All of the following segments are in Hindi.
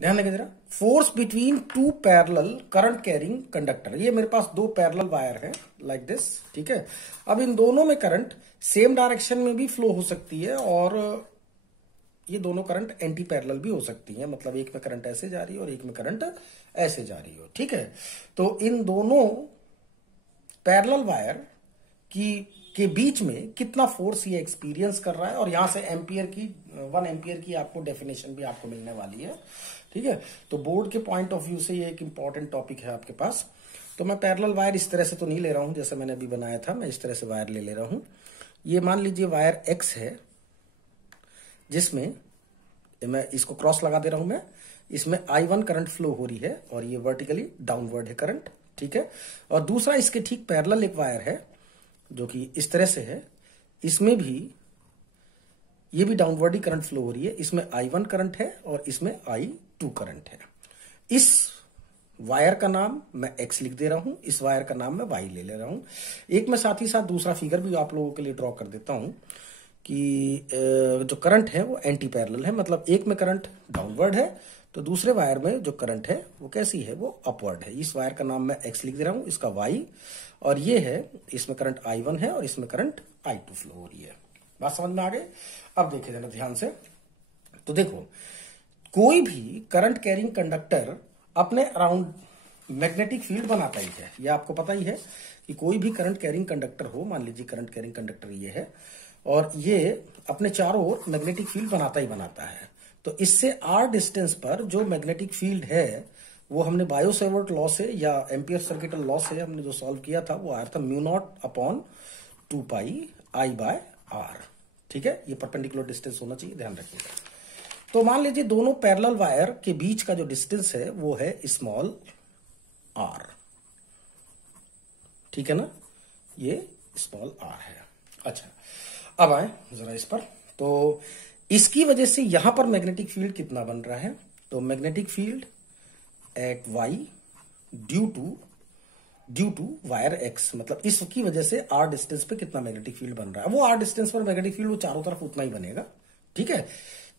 ध्यान लगे जरा, force between two parallel current carrying conductor. ये मेरे पास दो पैरेलल वायर है लाइक दिस, ठीक है। अब इन दोनों में करंट सेम डायरेक्शन में भी फ्लो हो सकती है और ये दोनों करंट एंटी पैरेलल भी हो सकती है, मतलब एक में करंट ऐसे जा रही है और एक में करंट ऐसे जा रही हो, ठीक है। तो इन दोनों पैरेलल वायर के बीच में कितना फोर्स ये एक्सपीरियंस कर रहा है, और यहां से एम्पियर की 1 एम्पियर की आपको डेफिनेशन भी आपको मिलने वाली है, ठीक है। तो बोर्ड के पॉइंट ऑफ व्यू से ये एक इंपॉर्टेंट टॉपिक है आपके पास। तो मैं पैरेलल वायर इस तरह से तो नहीं ले रहा हूं जैसे मैंने अभी बनाया था, मैं इस तरह से वायर ले रहा हूं। ये मान लीजिए वायर एक्स है जिसमें मैं इसको क्रॉस लगा दे रहा हूं, मैं इसमें I1 करंट फ्लो हो रही है और ये वर्टिकली डाउनवर्ड है करंट, ठीक है। और दूसरा इसके ठीक पैरेलल एक वायर है जो कि इस तरह से है, इसमें भी ये भी डाउनवर्ड ही करंट फ्लो हो रही है, इसमें I1 करंट है और इसमें I2 करंट है। इस वायर का नाम मैं X लिख दे रहा हूं, इस वायर का नाम मैं Y ले रहा हूं। एक मैं साथ ही साथ दूसरा फिगर भी आप लोगों के लिए ड्रॉ कर देता हूं कि जो करंट है वो एंटी पैरेलल है, मतलब एक में करंट डाउनवर्ड है तो दूसरे वायर में जो करंट है वो कैसी है, वो अपवर्ड है। इस वायर का नाम मैं X लिख दे रहा हूं, इसका Y, और ये है इसमें करंट I1 है और इसमें करंट I2 फ्लो हो रही है। बात समझ में आ गई? अब देखिए जरा ध्यान से, तो देखो कोई भी करंट कैरिंग कंडक्टर अपने अराउंड मैग्नेटिक फील्ड बनाता ही है, ये आपको पता ही है कि कोई भी करंट कैरिंग कंडक्टर हो, मान लीजिए करंट कैरिंग कंडक्टर ये है और ये अपने चारों ओर मैग्नेटिक फील्ड बनाता ही बनाता है। तो इससे r डिस्टेंस पर जो मैग्नेटिक फील्ड है वो हमने बायो सेवर्ट लॉ से या एम्पियर सर्किटल लॉ से हमने जो सॉल्व किया था वो आया था μ0/2 पाई I/r, ठीक है। ये परपेंडिकुलर डिस्टेंस होना चाहिए, ध्यान रखिएगा। तो मान लीजिए दोनों पैरेलल वायर के बीच का जो डिस्टेंस है वो है स्मॉल r, ठीक है ना, ये स्मॉल r है। अच्छा, अब आए जरा इस पर। तो इसकी वजह से यहां पर मैग्नेटिक फील्ड कितना बन रहा है, तो magnetic field at y due to wire x, मतलब इसकी वजह से r डिस्टेंस पे कितना मैग्नेटिक फील्ड बन रहा है, वो r डिस्टेंस पर मैग्नेटिक फील्ड वो चारों तरफ उतना ही बनेगा, ठीक है।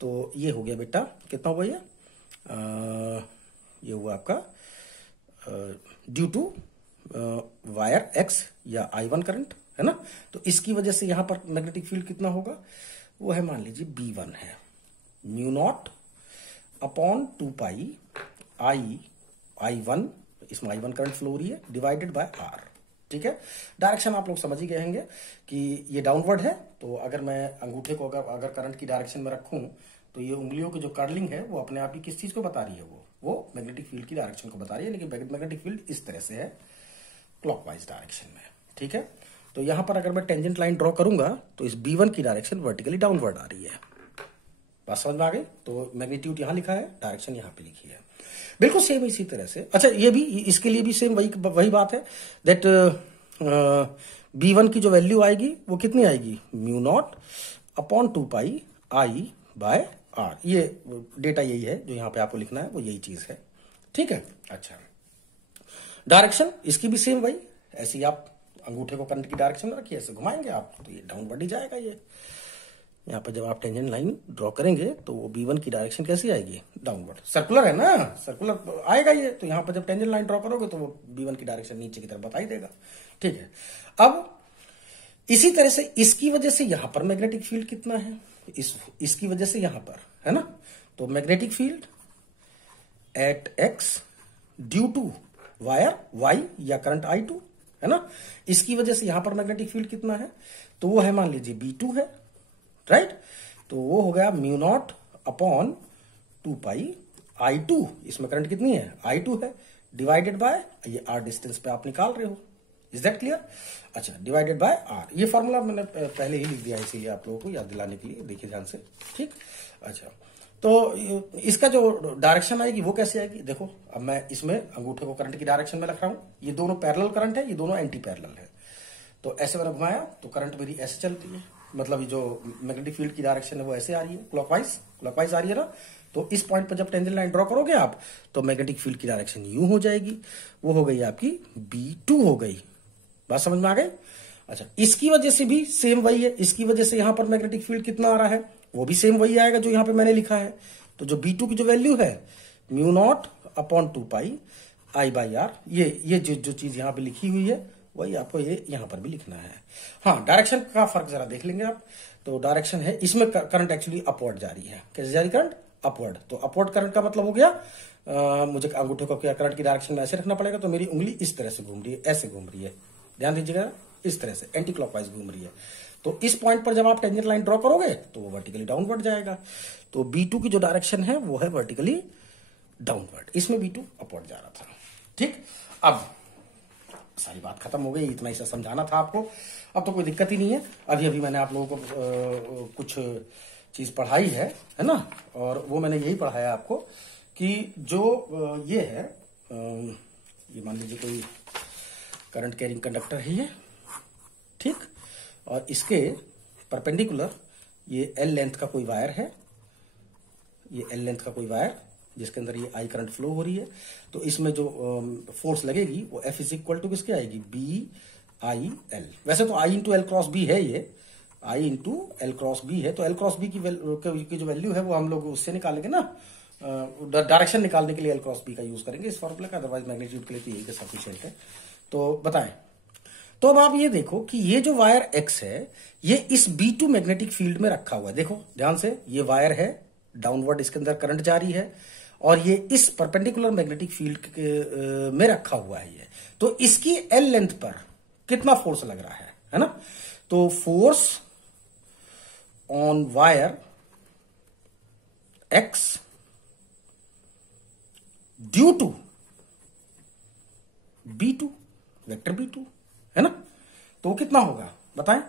तो ये हो गया बेटा, कितना हुआ ये हुआ आपका ड्यू टू वायर x या I1 करंट, है ना। तो इसकी वजह से यहां पर मैग्नेटिक फील्ड कितना होगा, वो है मान लीजिए B1 है, μ0/2 पाई I1, इसमें I1 करंट फ्लो हो रही है, डिवाइडेड बाय r, ठीक है। डायरेक्शन आप लोग समझ ही गए होंगे कि ये डाउनवर्ड है, तो अगर मैं अंगूठे को अगर करंट की डायरेक्शन में रखूं तो ये उंगलियों की जो कर्लिंग है वो अपने आप ही किस चीज को बता रही है, वो मैग्नेटिक फील्ड की डायरेक्शन को बता रही है, लेकिन मैग्नेटिक फील्ड इस तरह से है क्लॉकवाइज डायरेक्शन में, ठीक है। तो यहां पर अगर मैं टेंजेंट लाइन ड्रॉ करूंगा तो इस B1 की डायरेक्शन वर्टिकली डाउनवर्ड आ रही है। बात समझ में आ गई? तो मैग्नीट्यूड यहां लिखा है, डायरेक्शन यहां पे लिखी है, बिल्कुल सेम इसी तरह से। अच्छा, ये भी इसके लिए भी सेम वही बात है दैट B1 की जो वैल्यू आएगी वो कितनी आएगी, μ0/2 पाई I/r। ये डेटा यही है जो यहां पे आपको लिखना है, वो यही चीज है, ठीक है। अच्छा, डायरेक्शन इसकी भी सेम वही, ऐसे ही आप अंगूठे को करंट की डायरेक्शन में रखिए, ऐसे घुमाएंगे आप तो ये डाउनवर्ड ही जाएगा। ये यहाँ पर जब आप टेंजेंट लाइन ड्रॉ करेंगे तो वो B1 की डायरेक्शन कैसी आएगी, डाउनवर्ड, सर्कुलर है ना, सर्कुलर आएगा ये। तो यहाँ पर जब टेंजेंट लाइन ड्रॉ करोगे तो वो B1 की डायरेक्शन नीचे की तरफ बता ही देगा, ठीक है। अब इसी तरह से इसकी वजह से यहां पर मैग्नेटिक फील्ड कितना है, इसकी वजह से यहां पर, है ना। तो magnetic field at x due to wire y या करंट I2, है ना, इसकी वजह से यहां पर मैग्नेटिक फील्ड कितना है, तो वो है मान लीजिए B2 है, राइट। तो वो हो गया μ0/2 पाई I2, इसमें करंट कितनी है, I2 है, डिवाइडेड बाय ये r डिस्टेंस पे आप निकाल रहे हो, इज दैट क्लियर। अच्छा, डिवाइडेड बाय r, ये फॉर्मूला मैंने पहले ही लिख दिया है इसीलिए आप लोगों को याद दिलाने के लिए, देखिए ध्यान से, ठीक। अच्छा, तो इसका जो डायरेक्शन आएगी वो कैसे आएगी, देखो अब मैं इसमें अंगूठे को करंट की डायरेक्शन में रख रहा हूं, ये दोनों पैरेलल करंट है, ये दोनों एंटी पैरेलल है। तो ऐसे मैंने घुमाया तो करंट मेरी ऐसे चलती है, मतलब ये जो मैग्नेटिक फील्ड की डायरेक्शन है वो ऐसे आ रही है, क्लॉकवाइज आ रही है ना। तो इस पॉइंट पर जब टेंजेंट लाइन ड्रॉ करोगे आप तो मैग्नेटिक फील्ड की डायरेक्शन यूं हो जाएगी, वो हो गई आपकी B2 हो गई। बात समझ में आ गई? अच्छा, इसकी वजह से भी सेम वही है, इसकी वजह से यहां पर मैग्नेटिक फील्ड कितना आ रहा है, वो भी सेम वही आएगा जो यहां पे मैंने लिखा है। तो जो B2 की जो वैल्यू है mu naught upon 2 pi I by R. ये जो चीज यहां पे लिखी हुई है वही आपको ये यहां पर भी लिखना है। हाँ, डायरेक्शन का फर्क जरा देख लेंगे आप। तो डायरेक्शन है, इसमें करंट एक्चुअली अपवर्ड जा रही है। कैसे जा रही करंट? अपवर्ड। तो अपवर्ड करंट का मतलब हो गया मुझे अंगूठे को क्या करंट की डायरेक्शन में ऐसे रखना पड़ेगा, तो मेरी उंगली इस तरह से घूम रही है, ऐसे घूम रही है, ध्यान दीजिएगा, इस तरह से एंटी क्लॉकवाइज घूम रही है। तो इस पॉइंट पर जब आप टेंजेंट लाइन ड्रॉ करोगे तो वो वर्टिकली डाउनवर्ड जाएगा। तो B2 की जो डायरेक्शन है वो है वर्टिकली डाउनवर्ड, इसमें B2 अपवर्ड जा रहा था। ठीक, अब सारी बात खत्म हो गई, इतना ही समझाना था आपको। अब तो कोई दिक्कत ही नहीं है। अभी मैंने आप लोगों को कुछ चीज पढ़ाई है ना, और वो मैंने यही पढ़ाया आपको कि जो ये है, ये मान लीजिए कोई करंट कैरिंग कंडक्टर है ये, ठीक, और इसके परपेंडिकुलर ये L लेंथ का कोई वायर है, ये L लेंथ का कोई वायर जिसके अंदर ये I करंट फ्लो हो रही है। तो इसमें जो फोर्स लगेगी वो F इज इक्वल टू किसके आएगी? B/L। वैसे तो I into L cross B है, ये I into L cross B है। तो एल क्रॉस बी की जो वैल्यू है वो हम लोग उससे निकालेंगे ना, डायरेक्शन निकालने के लिए एल क्रॉस बी का यूज करेंगे इस फॉर्मूले का, अदरवाइज मैग्नीट्यूड के लिए तो यही सफिशिएंट है। तो बताएं, तो अब आप ये देखो कि ये जो वायर X है ये इस B2 मैग्नेटिक फील्ड में रखा हुआ है। देखो ध्यान से, ये वायर है डाउनवर्ड, इसके अंदर करंट जारी है, और ये इस परपेंडिकुलर मैग्नेटिक फील्ड में रखा हुआ है ये। तो इसकी L लेंथ पर कितना फोर्स लग रहा है ना? तो force on wire X due to B2, vector B2 है ना, तो कितना होगा बताएं?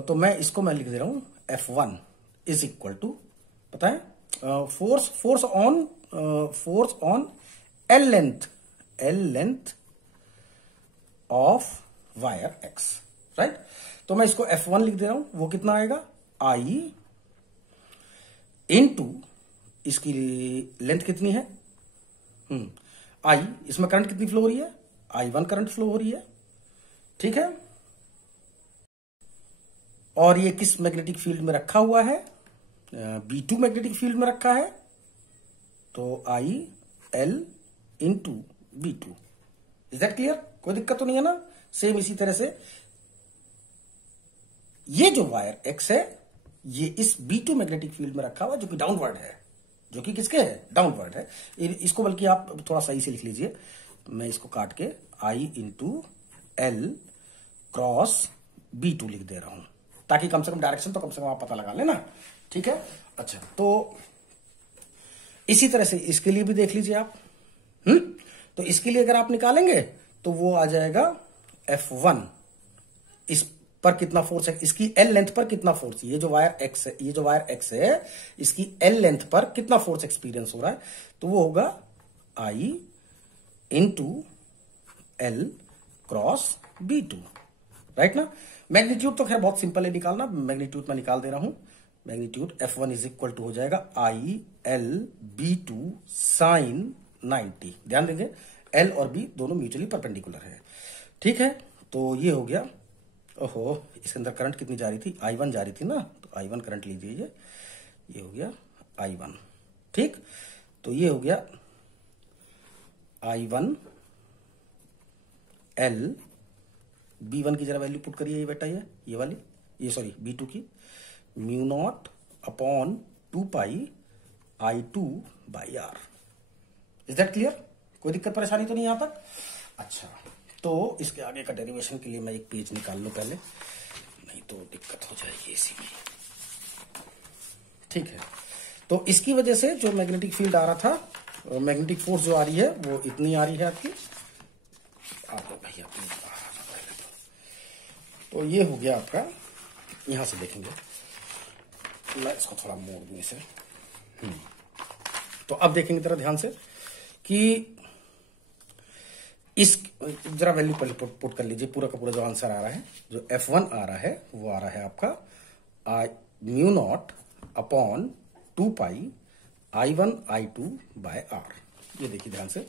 तो मैं इसको लिख दे रहा हूं F1 इज इक्वल टू, बताएं, force on L length of wire X, right. तो मैं इसको F1 लिख दे रहा हूं, वो कितना आएगा? I इनटू इसकी लेंथ कितनी है? I, इसमें करंट कितनी फ्लो हो रही है? I1 करंट फ्लो हो रही है, ठीक है। और ये किस मैग्नेटिक फील्ड में रखा हुआ है? B2 मैग्नेटिक फील्ड में रखा है। तो IL into B2। Is that clear? कोई दिक्कत तो नहीं है ना? सेम इसी तरह से ये जो वायर X है ये इस B2 मैग्नेटिक फील्ड में रखा हुआ है, जो कि डाउनवर्ड है, जो कि किसके है? डाउनवर्ड है। इसको बल्कि आप थोड़ा सही से लिख लीजिए, मैं इसको काट के I into L cross B2 लिख दे रहा हूं, ताकि कम से कम डायरेक्शन तो कम से कम आप पता लगा लेना, ठीक है। अच्छा, तो इसी तरह से इसके लिए भी देख लीजिए आप। तो इसके लिए अगर आप निकालेंगे तो वो आ जाएगा F1, इस पर कितना फोर्स है, इसकी L लेंथ पर कितना फोर्स, ये जो वायर X है इसकी L लेंथ पर कितना फोर्स एक्सपीरियंस हो रहा है, तो वो होगा I into L cross B2, right ना। मैग्नीट्यूड तो खैर बहुत सिंपल है निकालना, मैग्नीट्यूड मैं निकाल दे रहा हूं। Magnitude F1 is equal to हो जाएगा IL B2 sin 90। ध्यान देंगे L और B दोनों म्यूचुअली परपेंडिकुलर है, ठीक है। तो ये हो गया। ओहो, इसके अंदर करंट कितनी जा रही थी? I1 जा रही थी ना, तो I1 करंट लीजिए, ये हो गया I1, ठीक। तो ये हो गया I1 L, B1 की जरा वैल्यू पुट करिए, ये बेटा ये वाली, ये सॉरी B2 की, mu naught upon 2 pi I2 by R। Is that clear? कोई दिक्कत परेशानी तो नहीं यहां तक? अच्छा, तो इसके आगे का डेरिवेशन के लिए मैं एक पेज निकाल लूं पहले, नहीं तो दिक्कत हो जाएगी इसी में, ठीक है। तो इसकी वजह से जो मैग्नेटिक फील्ड आ रहा था, मैग्नेटिक फोर्स जो आ रही है वो इतनी आ रही है आपकी, आपको भैया तो ये हो गया आपका, यहां से देखेंगे, मैं इसको थोड़ा मोड़ दूं इसे। तो अब देखेंगे जरा ध्यान से कि इस जरा वैल्यू पहले पुट कर लीजिए, पूरा का पूरा जो आंसर आ रहा है, जो F1 आ रहा है वो आ रहा है आपका mu naught upon 2 pi I1 I2 bye R। ये देखिए ध्यान से,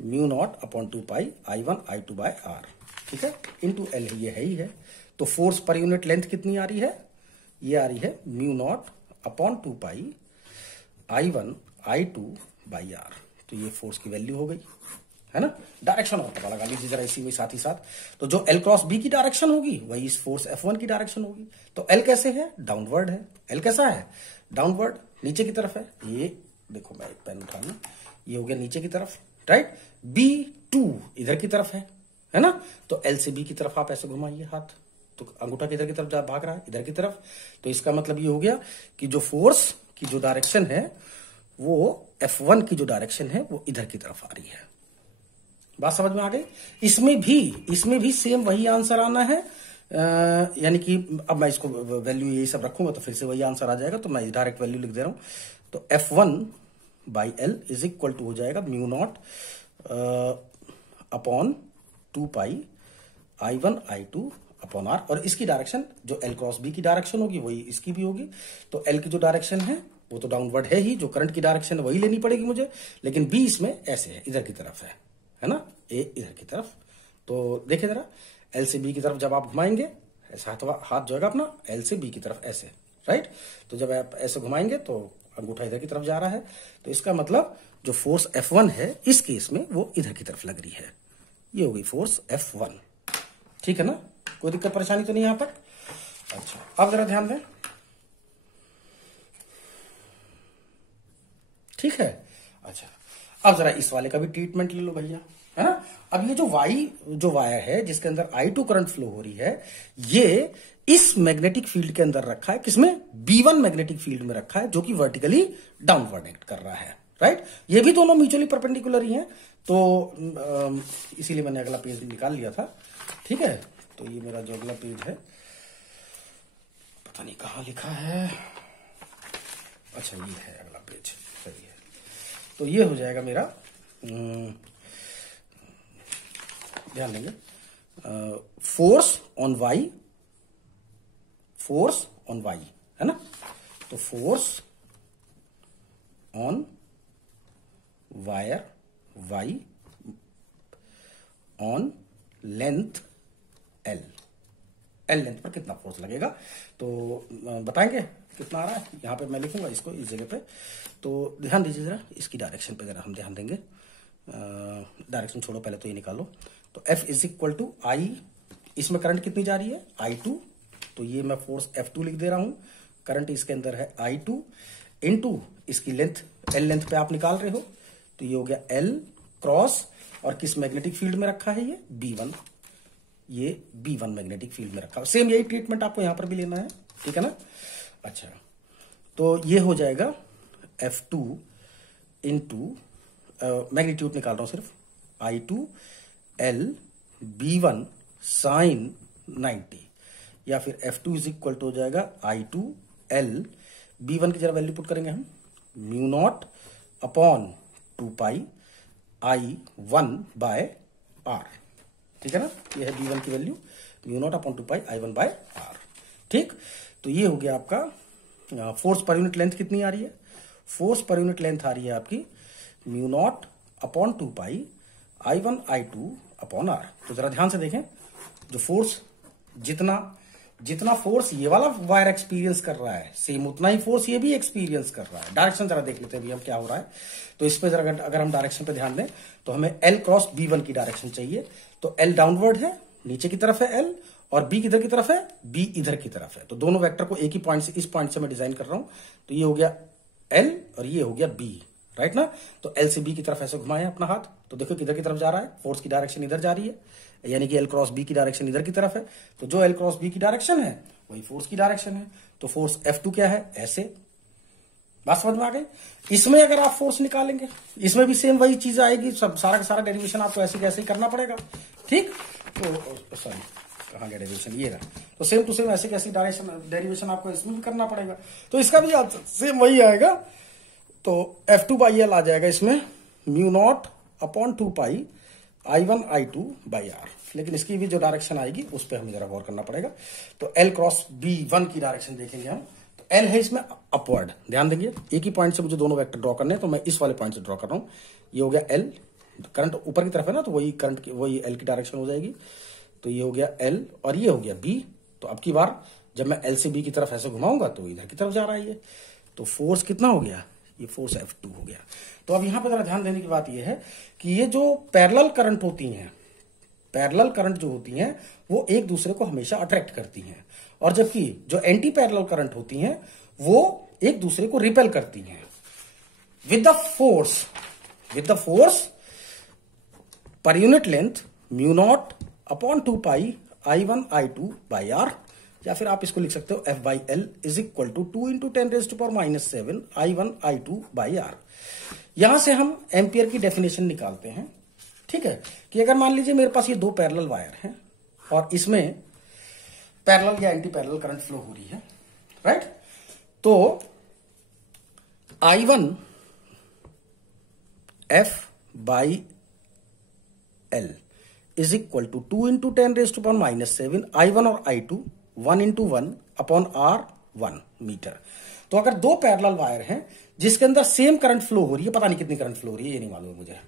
mu naught upon 2 pi I1 I2 bye R, ठीक है, इंटू एल, ये है ही है। तो फोर्स पर यूनिट लेंथ कितनी आ रही है? ये आ रही है mu naught upon 2 pi I1 I2 by R. तो ये फोर्स की वैल्यू हो गई, है ना। डायरेक्शन और पता लगा लीजिए जरा इसी में साथ ही साथ। तो जो एल क्रॉस बी की डायरेक्शन होगी वही इस फोर्स F1 की डायरेक्शन होगी। तो एल कैसे है, डाउनवर्ड है। एल कैसा है, डाउनवर्ड, नीचे की तरफ है। ये देखो मैं एक पेन उठा लूं, ये हो गया नीचे की तरफ, राइट। B2 इधर की तरफ है ना। तो एल से बी की तरफ आप ऐसे घुमाइए हाथ, तो अंगूठा किधर की तरफ जा भाग रहा है, इधर की तरफ। तो इसका मतलब ये हो गया कि जो फोर्स की जो डायरेक्शन है वो F1 की जो डायरेक्शन है वो इधर की तरफ आ रही है। बात समझ में आ गई। इसमें भी सेम वही आंसर आना है, यानी कि अब मैं इसको वैल्यू यही सब रखूंगा तो फिर से वही आंसर आ जाएगा। तो मैं डायरेक्ट वैल्यू लिख दे रहा हूं। तो F1 by L is equal to हो जाएगा mu naught upon 2 pi I1 I2 upon R. और इसकी डायरेक्शन जो एल क्रॉस बी की डायरेक्शन होगी वही इसकी भी होगी। तो एल की जो डायरेक्शन है वो तो डाउनवर्ड है ही, जो करंट की डायरेक्शन है वही लेनी पड़ेगी मुझे। लेकिन बी इसमें ऐसे है, इधर की तरफ है ना, ए इधर की तरफ। तो देखिए जरा, एल से बी की तरफ जब आप घुमाएंगे ऐसा हाथ जो है अपना एल से बी की तरफ ऐसे, राइट। तो जब आप ऐसे घुमाएंगे तो अंगूठा इधर की तरफ जा रहा है। तो इसका मतलब जो फोर्स F1 है इस केस में वो इधर की तरफ लग रही है। ये हो गई फोर्स F1, ठीक है ना। कोई दिक्कत परेशानी तो नहीं यहां तक। अच्छा, अब जरा ध्यान दें, ठीक है। अच्छा, अब जरा इस वाले का भी ट्रीटमेंट ले लो भैया, है ना। अब ये जो वायर है जिसके अंदर I2 करंट फ्लो हो रही है, ये इस मैग्नेटिक फील्ड के अंदर रखा है। किसमें, B1 मैग्नेटिक फील्ड में रखा है, जो कि वर्टिकली डाउनवर्ड एक्ट कर रहा है, राइट। ये भी दोनों म्यूचुअली परपेंडिकुलर ही हैं। तो इसीलिए मैंने अगला पेज निकाल लिया था, ठीक है। तो ये मेरा जो अगला पेज है पता नहीं कहां लिखा है। अच्छा, ये है अगला पेज, सही है। तो ये हो जाएगा मेरा, ध्यान देंगे, फोर्स ऑन वाई है ना। तो force on wire Y on length L length पर कितना फोर्स लगेगा तो बताएंगे कितना आ रहा है। यहां पे मैं लिखूंगा इसको इस जगह पे। तो ध्यान दीजिए जरा, इसकी डायरेक्शन पे जरा हम ध्यान देंगे। डायरेक्शन छोड़ो, पहले तो ये निकालो। तो F इज इक्वल टू आई, इसमें करंट कितनी जा रही है, I2। तो ये मैं फोर्स F2 लिख दे रहा हूं। करंट इसके अंदर है I2 इनटू इसकी लेंथ, एल लेंथ पे आप निकाल रहे हो। तो ये हो गया L क्रॉस, और किस मैग्नेटिक फील्ड में रखा है ये, B1। ये B1 मैग्नेटिक फील्ड में रखा है। सेम यही ट्रीटमेंट आपको यहां पर भी लेना है, ठीक है ना। अच्छा, तो ये हो जाएगा F2 इंटू, मैग्नीट्यूड निकाल रहा हूं सिर्फ, I2 L B1 साइन 90, या फिर F2 इज इक्वल टू हो जाएगा I2 L B1 की जरा वैल्यू पुट करेंगे हम, mu naught upon 2 pi I1 bye R, ठीक है ना। ये है B1 की value, mu naught upon 2 pi I1 bye R, ठीक। तो ये हो गया आपका फोर्स पर यूनिट लेंथ कितनी आ रही है, फोर्स पर यूनिट लेंथ आ रही है आपकी mu naught upon 2 pi I1 I2 upon R। तो जरा ध्यान से देखें, जो फोर्स जितना फोर्स ये वाला वायर एक्सपीरियंस कर रहा है, सेम उतना ही फोर्स ये भी एक्सपीरियंस कर रहा है। डायरेक्शन जरा देख लेते हैं हम क्या हो रहा है। तो इस पे जरा अगर हम डायरेक्शन पे ध्यान दें तो हमें L क्रॉस B1 की डायरेक्शन चाहिए। तो L डाउनवर्ड है, नीचे की तरफ है L, और B किधर की तरफ है, B इधर की तरफ है। तो दोनों वेक्टर को एक ही पॉइंट से, इस पॉइंट से मैं डिजाइन कर रहा हूं। तो ये हो गया L और ये हो गया B, राइट ना। तो L से B की तरफ ऐसे घुमाए अपना हाथ, तो देखो किधर की तरफ जा रहा है, फोर्स की डायरेक्शन इधर जा रही है, यानी कि L क्रॉस B की डायरेक्शन इधर की तरफ है। तो जो L क्रॉस B की डायरेक्शन है वही फोर्स की डायरेक्शन है। तो फोर्स F2 क्या है, ऐसे। बात समझ में आ गई। इसमें अगर आप फोर्स निकालेंगे, इसमें भी सेम वही चीज आएगी, सब सारा का सारा डेरिवेशन आपको ऐसे कैसे ही करना पड़ेगा, ठीक। तो सॉरी, कहां गया डेरिवेशन, ये रहा। तो सेम टू सेम ऐसे कैसे डेरिवेशन आपको इसमें भी करना पड़ेगा। तो इसका भी सेम वही आएगा। तो F2 बाई एल आ जाएगा इसमें mu naught upon 2 pi I1 I2 by R। लेकिन इसकी भी जो डायरेक्शन आएगी उस पर हमें जरा गौर करना पड़ेगा। तो L क्रॉस B1 की डायरेक्शन देखेंगे हम। तो L है इसमें अपवर्ड, ध्यान देंगे, एक ही पॉइंट से मुझे दोनों वेक्टर ड्रॉ करने हैं। तो मैं इस वाले पॉइंट से ड्रॉ कर रहा हूं। ये हो गया L, करंट ऊपर की तरफ है ना, तो वही करंट की वही L की डायरेक्शन हो जाएगी। तो ये हो गया L और ये हो गया B। तो अब की बार जब मैं L से B की तरफ ऐसे घुमाऊंगा तो इधर की तरफ जा रहा है ये। तो फोर्स कितना हो गया, ये फोर्स F2 हो गया। तो अब यहां पर जरा ध्यान देने की बात यह है कि ये जो पैरेलल करंट होती हैं, पैरेलल करंट जो होती हैं वो एक दूसरे को हमेशा अट्रैक्ट करती हैं, और जबकि जो एंटी पैरेलल करंट होती हैं वो एक दूसरे को रिपेल करती हैं। With the force per unit length mu naught upon 2 pi I1 I2 by R, या फिर आप इसको लिख सकते हो F by L is equal to 2 into 10⁻⁻⁷ I1 I2 by R. यहां से हम एम्पियर की डेफिनेशन निकालते हैं। ठीक है, कि अगर मान लीजिए मेरे पास ये दो पैरेलल वायर हैं और इसमें पैरेलल या एंटी पैरेलल करंट फ्लो हो रही है, राइट? तो I1 F by L is equal to 2 into 10⁻⁻⁷ I1 और I2 1 into 1 upon R1 metre. तो अगर दो पैरेलल वायर हैं जिसके अंदर सेम करंट फ्लो हो रही है, पता नहीं कितनी करंट फ्लो हो रही है ये नहीं मालूम है मुझे,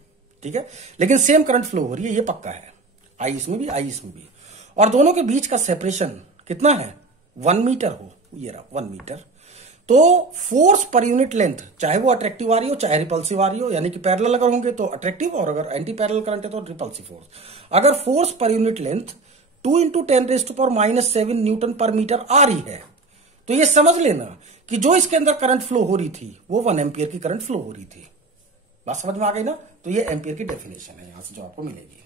ठीक है, लेकिन सेम करंट फ्लो हो रही है ये पक्का है, आई इसमें भी आई इसमें भी, और दोनों के बीच का सेपरेशन कितना है, 1 मीटर हो, ये रहा 1 मीटर। तो फोर्स पर यूनिट लेंथ, चाहे वो अट्रैक्टिव आ रही हो चाहे रिपल्सिव आ रही हो, यानी कि पैरेलल अगर होंगे तो अट्रैक्टिव और अगर एंटी पैरेलल करंट है तो रिपल्सिव फोर्स। अगर force per unit length 2 into 10⁻⁷ Newton पर मीटर आ रही है, तो ये समझ लेना कि जो इसके अंदर करंट फ्लो हो रही थी वो 1 एम्पियर की करंट फ्लो हो रही थी। बात समझ में आ गई ना? तो ये एम्पियर की डेफिनेशन है यहां से जो आपको मिलेगी।